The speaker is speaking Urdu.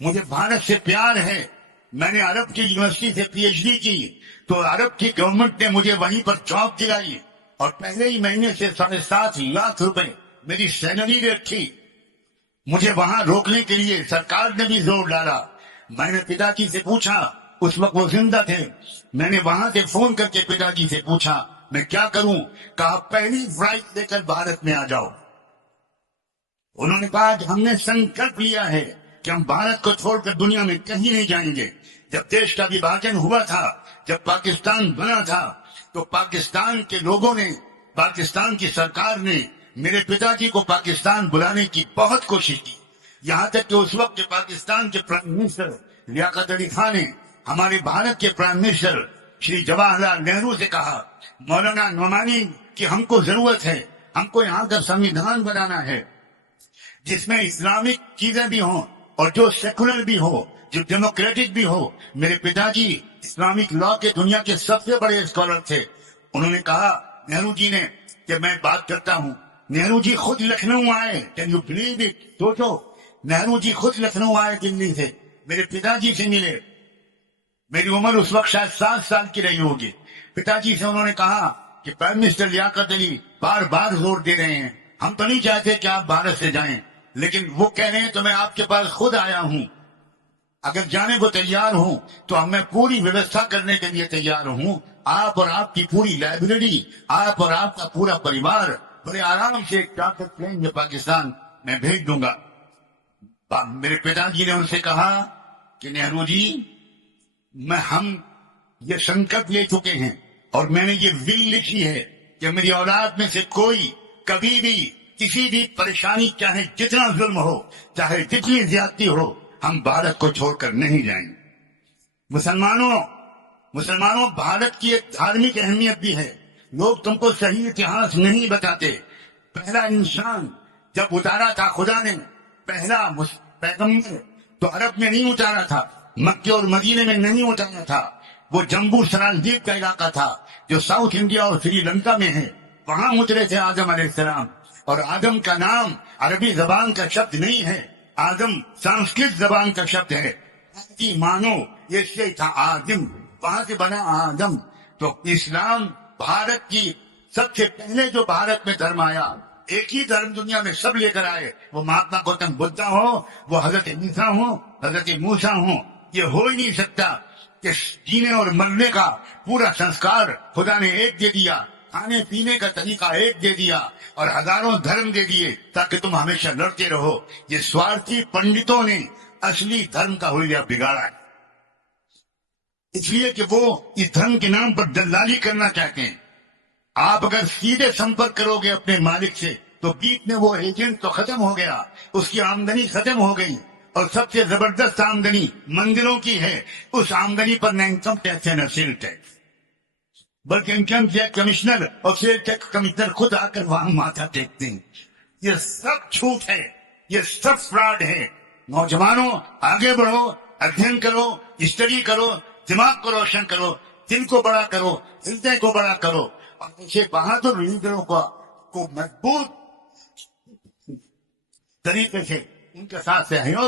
مجھے بھارت سے پیار ہے. میں نے عرب کی یونیورسٹی سے پی ایچ ڈی کی تو عرب کی گورنمنٹ نے مجھے وہیں پر جاب دلائی اور پہلے ہی مہینے سے 7.5 لاکھ روپے میری سیلری ریٹ تھی. مجھے وہاں روکنے کے لیے سرکار نے بھی زور ڈالا. میں نے پتا جی سے پوچھا، اس وقت وہ زندہ تھے، میں نے وہاں سے فون کر کے پتا جی سے پوچھا میں کیا کروں. کہا پہلی فلائٹ لے کر بھارت میں آ جاؤ. انہوں نے کہا کہ ہم نے سنکلپ لیا ہے کہ ہم بھارت کو چھوڑ کر دنیا میں کہیں نہیں جائیں گے. جب دیش کا وبھاجن ہوا تھا، جب پاکستان بنا تھا، تو پاکستان کے لوگوں نے، پاکستان کی سرکار نے میرے پتا جی کو پاکستان بلانے کی بہت کوشش کی. یہاں تک کہ اس وقت کے پاکستان کے پرائم منسٹر لیاقت علی خان نے ہمارے بھارت کے پرائم منسٹر شری جواہر لال نہرو سے کہا مولانا نعمانی کہ ہم کو ضرورت ہے، ہم کو یہاں کا سنویدھان بنانا ہے جس میں اسلامک چیزیں بھی ہوں اور جو سیکولر بھی ہو، جو ڈیموکریٹک بھی ہو. میرے پتا جی اسلامک لا کے دنیا کے سب سے بڑے اسکالر تھے. انہوں نے کہا نہرو جی نے کہ میں بات کرتا ہوں. نہرو جی خود لکھنؤ آئے. Can you believe it? سوچو، نہرو جی خود لکھنؤ آئے دلی سے، میرے پتا جی سے ملے. میری عمر اس وقت شاید 7 سال کی رہی ہوگی. پتا جی سے انہوں نے کہا کہ پرائم منسٹر لیاقت علی بار بار زور دے رہے ہیں، ہم تو نہیں چاہتے کہ آپ بھارت سے جائیں، لیکن وہ کہہ رہے ہیں تو میں آپ کے پاس خود آیا ہوں. اگر جانے کو تیار ہوں تو میں پوری ویوستھا کرنے کے لیے تیار ہوں. آپ اور آپ کی پوری لائبریری، آپ اور آپ کا پورا پریوار بڑے آرام سے ایک چارٹر پلین میں پاکستان میں بھیج دوں گا. میرے پتا جی نے ان سے کہا کہ نہرو جی ہم یہ سنکلپ لے چکے ہیں اور میں نے یہ ول لکھی ہے کہ میری اولاد میں سے کوئی کبھی بھی کسی بھی پریشانی، چاہے جتنا ظلم ہو، چاہے جتنی زیادتی ہو، ہم بھارت کو چھوڑ کر نہیں جائیں. مسلمانوں بھارت کی ایک دھارمک اہمیت بھی ہے. لوگ تم کو صحیح اتہاس نہیں بتاتے. پہلا انسان جب اتارا تھا خدا نے، پہلا پیغمبر تو عرب میں نہیں اتارا تھا، مکے اور مدینے میں نہیں اتارا تھا. وہ جمبو سرالدیپ کا علاقہ تھا جو ساؤتھ انڈیا اور سری لنکا میں ہے. وہاں اترے تھے آدم علیہ السلام. اور آدم کا نام عربی زبان کا شبد نہیں ہے، آدم سنسکرت زبان کا شبد ہے. مانو یہ سے تھا آدم، وہاں سے بنا آدم. تو اسلام بھارت کی سب سے پہلے جو بھارت میں دھرم آیا، ایک ہی دھرم دنیا میں سب لے کر آئے، وہ مہاتما گوتم بدھا ہو، وہ حضرت عیسیٰ ہو، حضرت موسیٰ ہو. یہ ہو ہی نہیں سکتا کہ جینے اور مرنے کا پورا سنسکار خدا نے ایک دے دیا، کھانے پینے کا طریقہ ایک دے دیا اور ہزاروں دھرم دے دیے تاکہ تم ہمیشہ لڑتے رہو. یہ سوارتھی پنڈتوں نے اصلی دھرم کا حلیہ بگاڑا ہے، اس لیے کہ وہ اس دھرم کے نام پر دلالی کرنا چاہتے ہیں. آپ اگر سیدھے سمپرک کرو گے اپنے مالک سے تو بیچ میں وہ ایجنٹ تو ختم ہو گیا، اس کی آمدنی ختم ہو گئی. اور سب سے زبردست آمدنی مندروں کی ہے. اس آمدنی پر نہ انکم ٹیکس ہے نہ سیل ٹیکس، بلکہ انکم ٹیکس کمشنر اور سیل ٹیکس کمشنر خود آ کر وہاں ماتھا ٹیکتے ہیں. یہ سب جھوٹ ہے، یہ سب فراڈ ہے. نوجوانوں آگے بڑھو، ادھین کرو، اسٹڈی کرو، دماغ کو روشن کرو، دل کو بڑا کرو، ہردے کو بڑا کرو اور ایسے بہادر لیڈروں کو مضبوط طریقے سے ان کے ساتھ سہیوگ